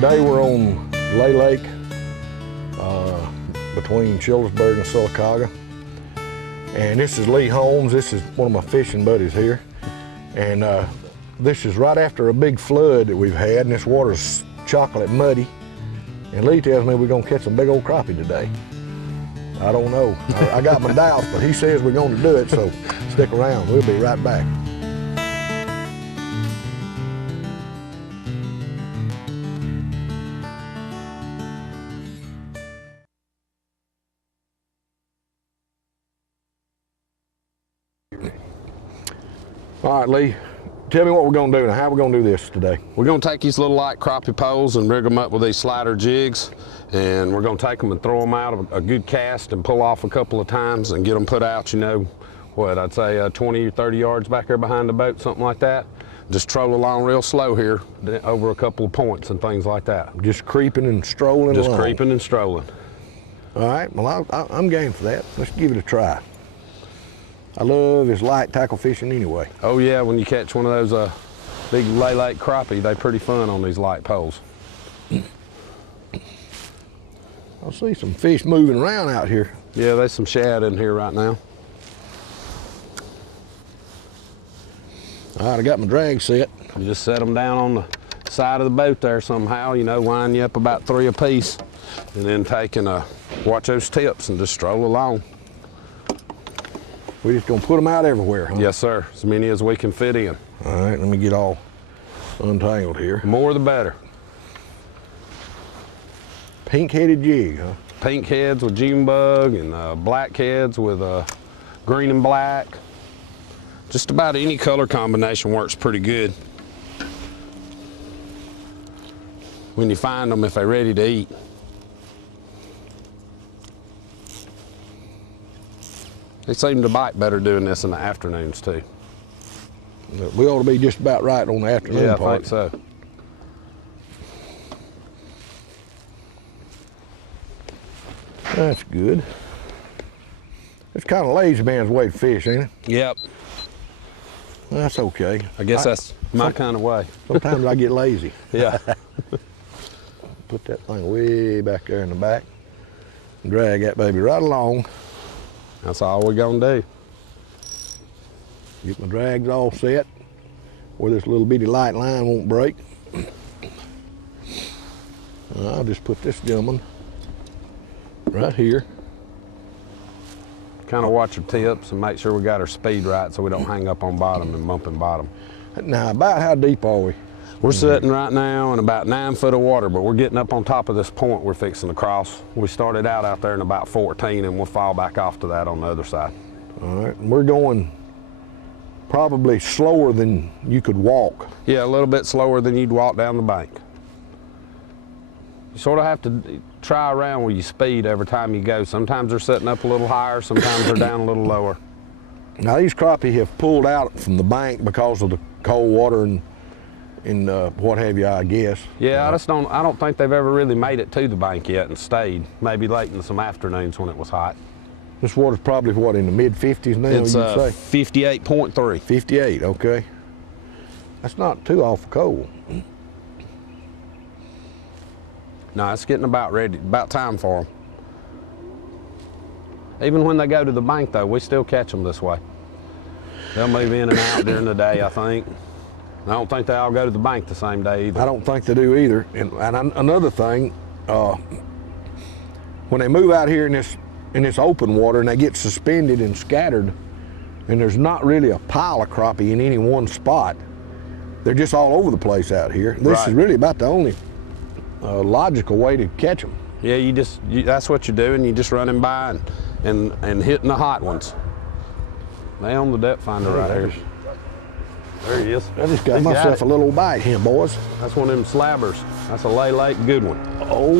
Today we're on Lay Lake between Childersburg and Sylacauga. And this is Lee Holmes. This is one of my fishing buddies here. And this is right after a big flood that we've had, and this water's chocolate muddy. And Lee tells me we're gonna catch some big old crappie today. I don't know. I got my doubts, but he says we're gonna do it, so stick around. We'll be right back. All right, Lee, tell me what we're gonna do now. How we're gonna do this today? We're gonna take these little light crappie poles and rig them up with these slider jigs, and we're gonna take them and throw them out of a good cast and pull off a couple of times and get them put out, you know, what, I'd say 20 or 30 yards back there behind the boat, something like that. Just troll along real slow here over a couple of points and things like that. Just creeping and strolling Just along. creeping and strolling. All right, well, I'm game for that. Let's give it a try. I love this light tackle fishing anyway. Oh yeah, when you catch one of those big Lay Lake crappie, they're pretty fun on these light poles. I see some fish moving around out here. Yeah, there's some shad in here right now. All right, I got my drag set. You just set them down on the side of the boat there somehow, you know, line you up about 3 apiece, and then take and watch those tips and just stroll along. We're just gonna put them out everywhere, huh? Yes, sir. As many as we can fit in. All right, let me get all untangled here. The more the better. Pink-headed jig, huh? Pink heads with June bug and black heads with green and black. Just about any color combination works pretty good when you find them if they're ready to eat. They seem to bite better doing this in the afternoons too. We ought to be just about right on the afternoon part. Yeah, I think so. That's good. It's kind of lazy man's way to fish, ain't it? Yep. That's okay. I guess that's my kind of way. Sometimes I get lazy. Yeah. Put that thing way back there in the back and drag that baby right along. That's all we're gonna do. Get my drags all set where this little bitty light line won't break. I'll just put this gentleman right here. Kind of watch our tips and make sure we got our speed right so we don't hang up on bottom and bump in bottom. Now, about how deep are we? We're sitting right now in about 9 foot of water, but we're getting up on top of this point we're fixing to cross. We started out there in about 14, and we'll fall back off to that on the other side. All right, and we're going probably slower than you could walk. Yeah, a little bit slower than you'd walk down the bank. You sort of have to try around with your speed every time you go. Sometimes they're sitting up a little higher, sometimes they're down a little lower. Now, these crappie have pulled out from the bank because of the cold water and what have you, I guess. Yeah, I don't think they've ever really made it to the bank yet and stayed. Maybe late in some afternoons when it was hot. This water's probably, what, in the mid-50s now, It's you'd say? 58.3. 58, okay. That's not too awful cold. No, it's getting about ready, about time for them. Even when they go to the bank, though, we still catch them this way. They'll move in and out during the day, I think. I don't think they all go to the bank the same day either. I don't think they do either. And another thing, when they move out here in this open water and they get suspended and scattered, and there's not really a pile of crappie in any one spot, they're just all over the place out here. This is really about the only logical way to catch them. Yeah, that's what you're doing. You just running by and hitting the hot ones. They on the depth finder right here. There he is. I just got myself a little bite here, boys. That's one of them slabbers. That's a Lay Lake good one. Oh,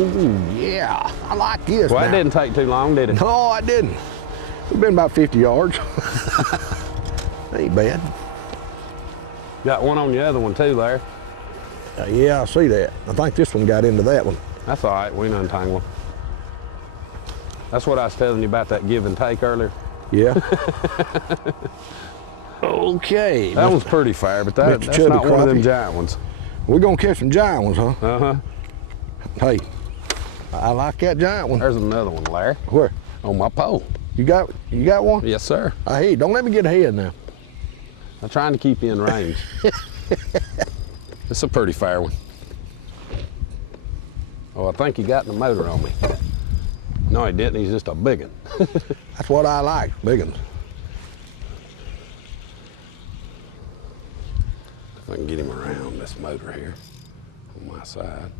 yeah. I like this. Well, now. That didn't take too long, did it? No, I didn't. It's been about 50 yards. Ain't bad. Got one on the other one too, Larry. Yeah, I see that. I think this one got into that one. That's all right. We can untangle them. That's what I was telling you about that give and take earlier. Yeah. Okay. That one's pretty fair, but that's not one of them giant ones. We're gonna catch some giant ones, huh? Uh-huh. Hey, I like that giant one. There's another one, Larry. Where? On my pole. You got one? Yes, sir. Hey, don't let me get ahead now. I'm trying to keep you in range. It's a pretty fair one. Oh, I think he got the motor on me. No, he didn't. He's just a big one. That's what I like, big ones. If I can get him around this motor here on my side.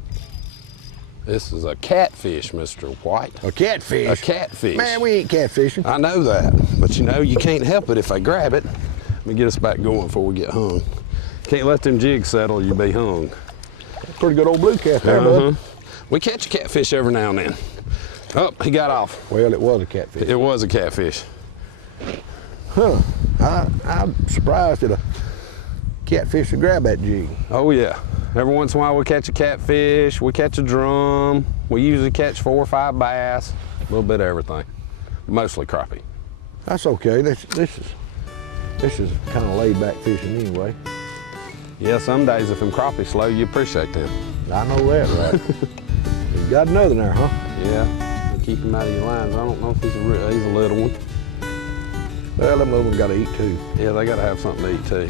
This is a catfish, Mr. White. A catfish? A catfish. Man, we ain't catfishing. I know that, but you know, you can't help it if I grab it. Let me get us back going before we get hung. Can't let them jigs settle, you be hung. Pretty good old blue cat there, bud. We catch a catfish every now and then. Oh, he got off. Well, it was a catfish. It was a catfish. Huh. I'm surprised that a catfish would grab that jig. Oh yeah. Every once in a while we catch a catfish, we catch a drum. We usually catch 4 or 5 bass, a little bit of everything. Mostly crappie. That's okay. This is kind of laid back fishing anyway. Yeah, some days if them crappie slow, you appreciate them. I know that, right? You got another there, huh? Yeah, keep him out of your lines. I don't know if he's a little one. Well, them little ones got to eat too. Yeah, they got to have something to eat too.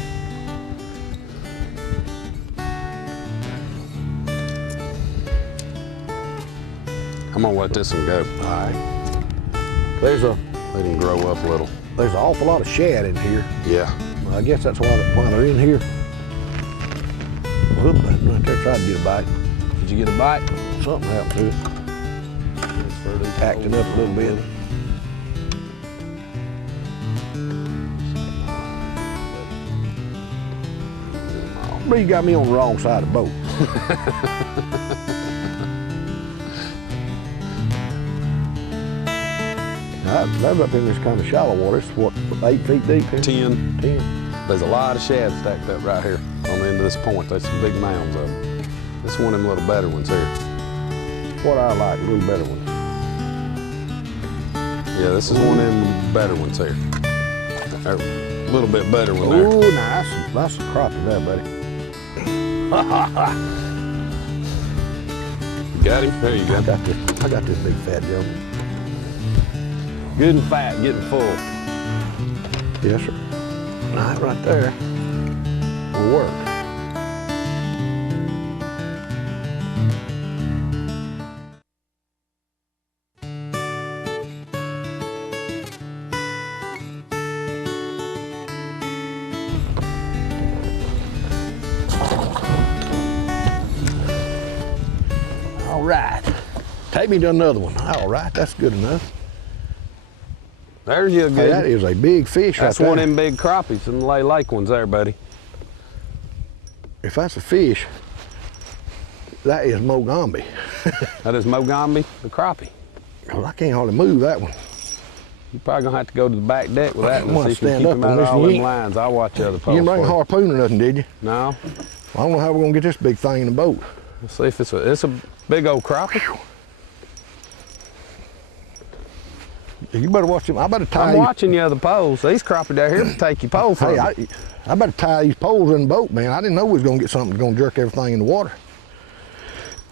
I'm gonna let this one go. All right. Let him grow up a little. There's an awful lot of shad in here. Yeah. Well, I guess that's why they're in here. Whoop, right there, tried to get a bite. Did you get a bite? Something happened to it. Acting up a little bit. But you got me on the wrong side of the boat. That's up in this kind of shallow water. It's what, 8 feet deep here? 10. 10. There's a lot of shad stacked up right here on the end of this point. There's some big mounds of them. This is one of them little better ones here. What I like, a little better ones. Yeah, this is one of them better ones here. A little bit better one there. Ooh, nice. That's a crappie there, buddy. Got him? There you go. I got this big fat jumbo. Good and fat, getting full. Yes, sir. Right there will work. All right. Take me to another one. All right, that's good enough. There's you a good. Hey, that is a big fish right there. That's one of them big crappies, them Lay Lake ones there, buddy. If that's a fish, that is Mogambi. That is Mogambi, the crappie. Well, I can't hardly move that one. You're probably gonna have to go to the back deck with that I'm one gonna see if you can stand keep up him on out of this all and them eat. lines. I'll watch the other You poles. didn't bring a for you. harpoon or nothing, did you? No. I don't know how we're gonna get this big thing in the boat. Let's see if it's a big old crappie. You better watch him. I better tie I'm watching the other poles. These crappie down here to take your pole from Hey, you. I better tie these poles in the boat, man. I didn't know we was gonna get something that's gonna jerk everything in the water.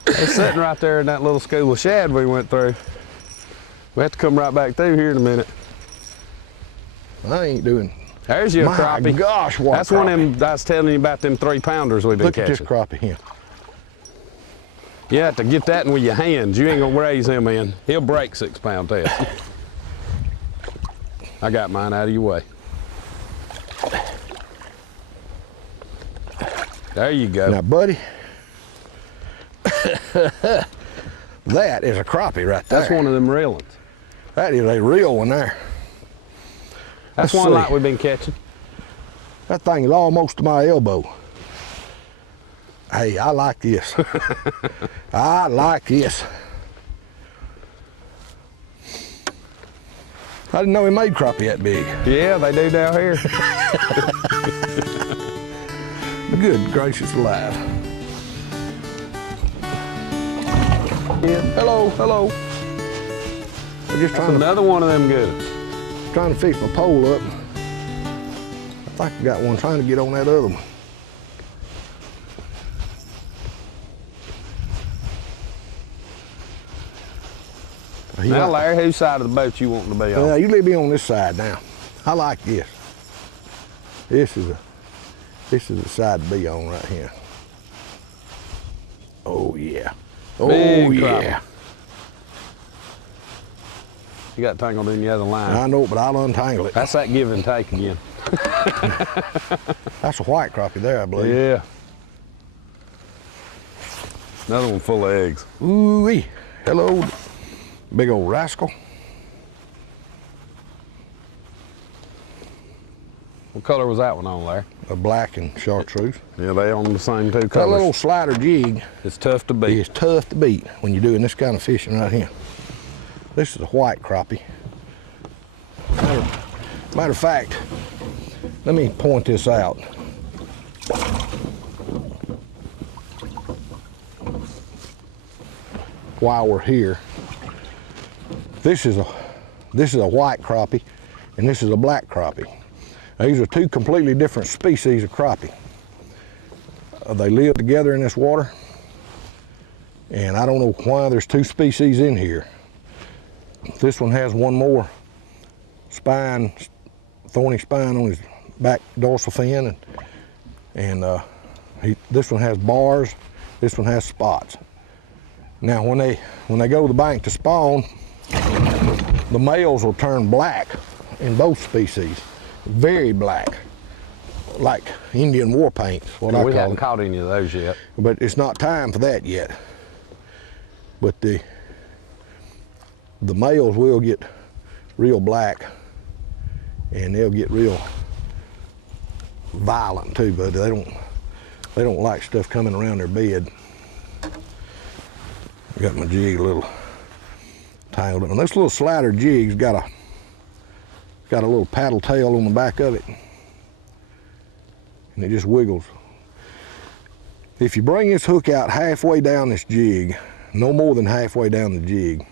They're sitting right there in that little school of shad we went through. We have to come right back through here in a minute. I ain't doing. There's your My crappie. gosh, what That's one of them I was telling you about them 3-pounders we've been Look catching. at this crappie here. You have to get that in with your hands. You ain't gonna raise him in. He'll break 6-pound test. I got mine out of your way. There you go. Now, buddy, that is a crappie right there. That's one of them real ones. That is a real one there. That's Let's one see. like we've been catching. That thing is almost to my elbow. Hey, I like this. I like this. I didn't know he made crappie that big. Yeah, they do down here. Good gracious alive. Yeah, hello, hello. I'm just That's another one of them good. trying to fix my pole up. I think I got one trying to get on that other one. Now, Larry, whose side of the boat you wanting to be on? You leave me on this side now. I like this. This is the side to be on right here. Oh yeah. Oh Big yeah. crappie. You got tangled in the other line. I know, but I'll untangle it. That's that give and take again. That's a white crappie there, I believe. Yeah. Another one full of eggs. Ooh-wee. Hello, big old rascal. What color was that one on, Larry? A black and chartreuse. Yeah, they on the same two That colors. little slider jig It's tough to beat. is tough to beat when you're doing this kind of fishing right here. This is a white crappie. Matter of fact, let me point this out. While we're here, this is a white crappie, and this is a black crappie. These are two completely different species of crappie. They live together in this water, and I don't know why there's two species in here. This one has one more spine, thorny spine on his back dorsal fin, and this one has bars, this one has spots. Now when they go to the bank to spawn, the males will turn black in both species, very black, like Indian war paint, what I We call haven't it. caught any of those yet. But it's not time for that yet. But the males will get real black, and they'll get real violent too, but they don't like stuff coming around their bed. I got my jig a little tangled up. And this little slider jig's got a little paddle tail on the back of it, and it just wiggles. If you bring this hook out halfway down this jig, no more than halfway down the jig,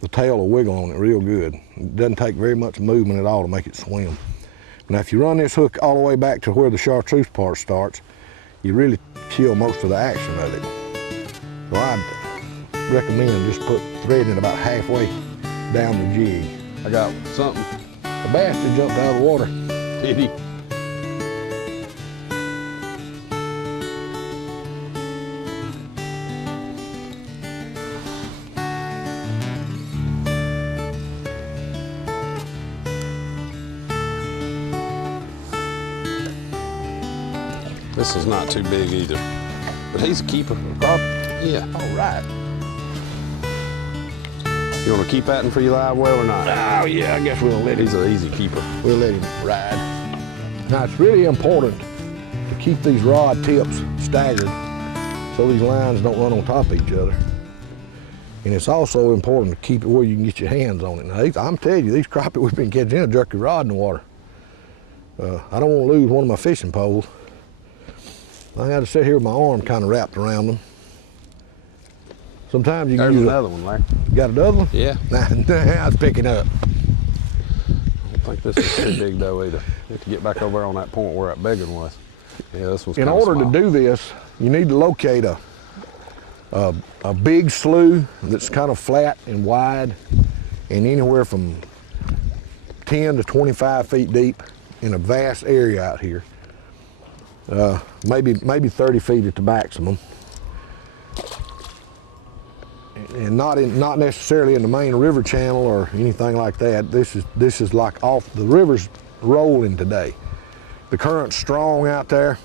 the tail will wiggle on it real good. It doesn't take very much movement at all to make it swim. Now if you run this hook all the way back to where the chartreuse part starts, you really kill most of the action of it. So I'd recommend just put thread in about halfway down the jig. I got something. The bass just jumped out of the water. Did he? This is not too big either, but he's a keeper. Yeah. All right. You want to keep at him for your live well or not? Oh yeah, I guess we'll let him. He's an easy keeper. We'll let him ride. Now it's really important to keep these rod tips staggered so these lines don't run on top of each other. And it's also important to keep it where you can get your hands on it. Now I'm telling you, these crappie we've been catching, they'll jerk your rod in the water. I don't want to lose one of my fishing poles. I got to sit here with my arm kind of wrapped around them. Sometimes you can There's use another one, Larry. You got another one? Yeah. Nah, I was picking up. I don't think this is too big though either. You have to get back over there on that point where that big one was. Yeah, this one's In kinda order small. to do this, you need to locate a big slough that's kind of flat and wide, and anywhere from 10 to 25 feet deep in a vast area out here. Maybe 30 feet at the maximum, and not necessarily in the main river channel or anything like that. This is like off the river's rolling today. The current's strong out there,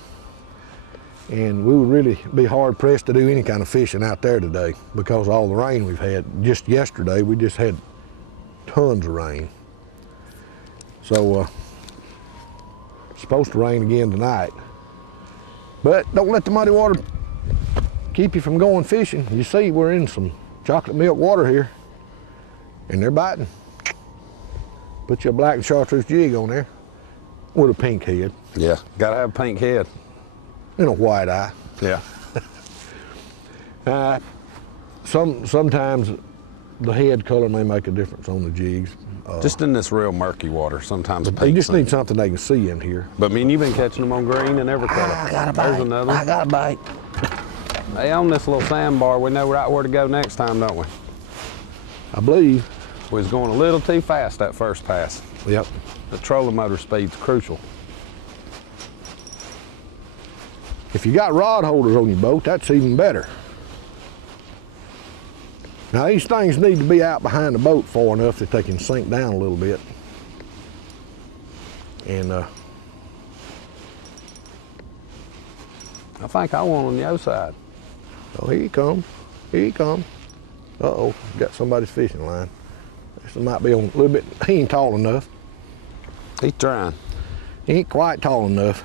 and we would really be hard pressed to do any kind of fishing out there today because of all the rain we've had. Just yesterday we just had tons of rain. So it's supposed to rain again tonight. But don't let the muddy water keep you from going fishing. You see, we're in some chocolate milk water here, and they're biting. Put your black and chartreuse jig on there with a pink head Yeah, gotta have a pink head. and a white eye. Yeah. Sometimes the head color may make a difference on the jigs. Just in this real murky water, sometimes a They pink just thing. need something they can see in here. But I mean, you've been catching them on green and every color. I got a bite. There's another I one. got a bite. Hey, on this little sandbar, we know right where to go next time, don't we? I believe. We was going a little too fast that first pass. Yep. The trolling motor speed's crucial. If you got rod holders on your boat, that's even better. Now these things need to be out behind the boat far enough that they can sink down a little bit. And I think I want on the other side. oh, here he comes. Here he comes. Uh-oh, got somebody's fishing line. This might be on a little bit, he ain't tall enough. He's trying. He ain't quite tall enough.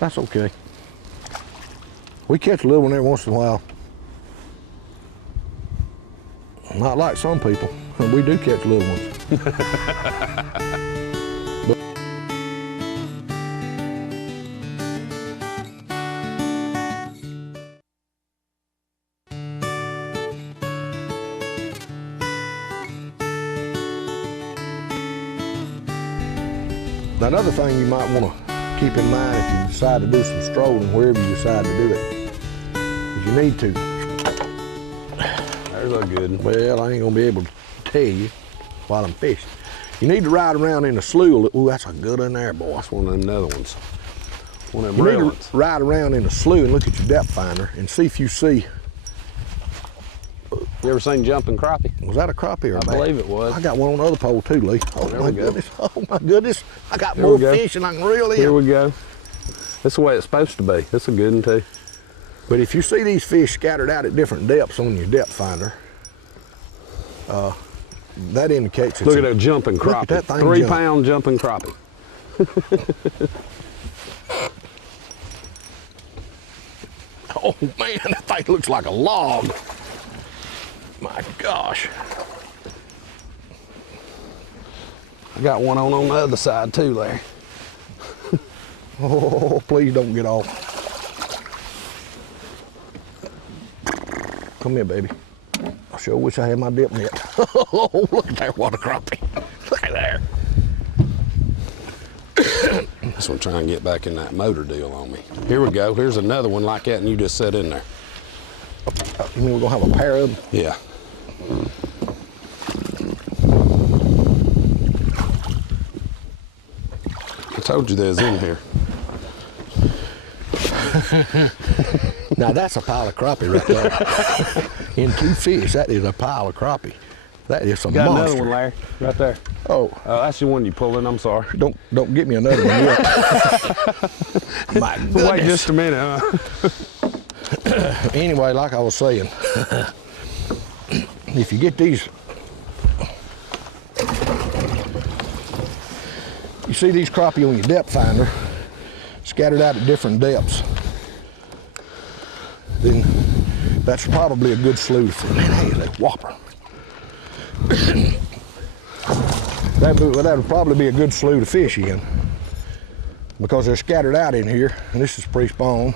That's okay. We catch a little one every once in a while. Not like some people. We do catch little ones. Now, another thing you might want to keep in mind if you decide to do some strolling, wherever you decide to do it, is you need to. There's a good one. Well, I ain't gonna be able to tell you while I'm fishing. You need to ride around in the slough. Ooh, that's a good one there, boy. That's one of them other ones. One of You them need real to ones. ride around in the slough and look at your depth finder and see if you see. You ever seen jumping crappie? Was that a crappie or a I bass? believe it was. I got one on the other pole too, Lee. Oh There my we go. goodness! Oh my goodness! I got Here more we go. fish than I can reel in. Here we go. That's the way it's supposed to be. That's a good one too. But if you see these fish scattered out at different depths on your depth finder, that indicates it's Look at that jumping Look crappie. at that thing 3 jump. pound jumping crappie. Oh man, that thing looks like a log. My gosh. I got one on the other side too, Larry. Oh, please don't get off. Come here, baby. I sure wish I had my dip net. Oh, look at that water crappie. Look at there. This one trying to get back in that motor deal on me. Here we go. Here's another one like that, and you just set in there. You mean we're gonna have a pair of them? Yeah. I told you they was in here. Now that's a pile of crappie right there. In 2 fish, that is a pile of crappie. That is some Got monster. another one, Larry, right there. Oh, That's the one you pulling. I'm sorry. don't get me another one yet. My goodness. Wait just a minute. Anyway, like I was saying, if you get these, you see these crappie on your depth finder, scattered out at different depths, then that's probably a good slough. Man, hey, that whopper. That would probably be a good slough to fish in because they're scattered out in here, and this is pre-spawn,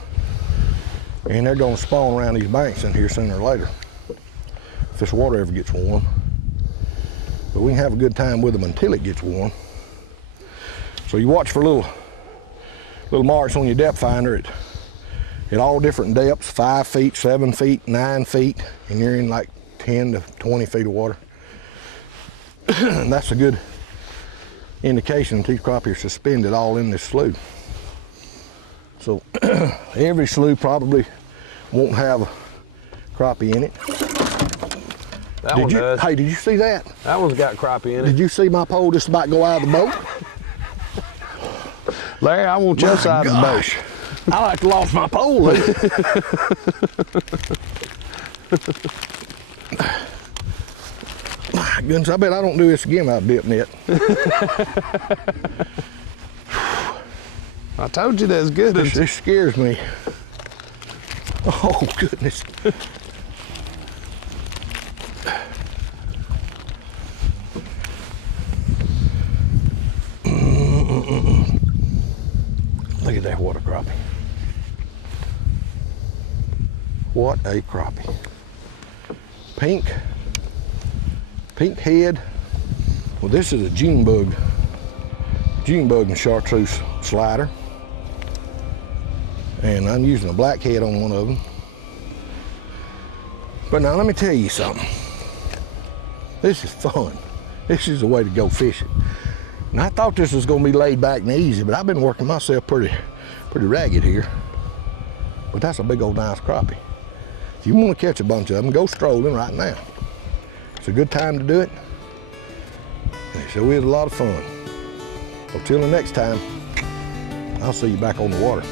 and they're going to spawn around these banks in here sooner or later if this water ever gets warm. But we can have a good time with them until it gets warm. So you watch for little marks on your depth finder at all different depths, 5 feet, 7 feet, 9 feet, and you're in like 10 to 20 feet of water. And that's a good indication that these crappie are suspended all in this slough. So every slough probably won't have crappie in it. That one does. Hey, did you see that? That one's got crappie in it. Did you see my pole just about go out of the boat? Larry, I want your side of the boat. I like to lost my pole. Lee. My goodness, I bet I don't do this again without dip net. I told you that's good. This scares me. Oh, goodness. Look at that water crappie. What a crappie. Pink head. Well, this is a June bug and chartreuse slider. And I'm using a black head on one of them. But now let me tell you something. This is fun. This is the way to go fishing. And I thought this was gonna be laid back and easy, but I've been working myself pretty ragged here. But that's a big old nice crappie. If you wanna catch a bunch of them, go strolling right now. It's a good time to do it. And it sure is a lot of fun. So till the next time, I'll see you back on the water.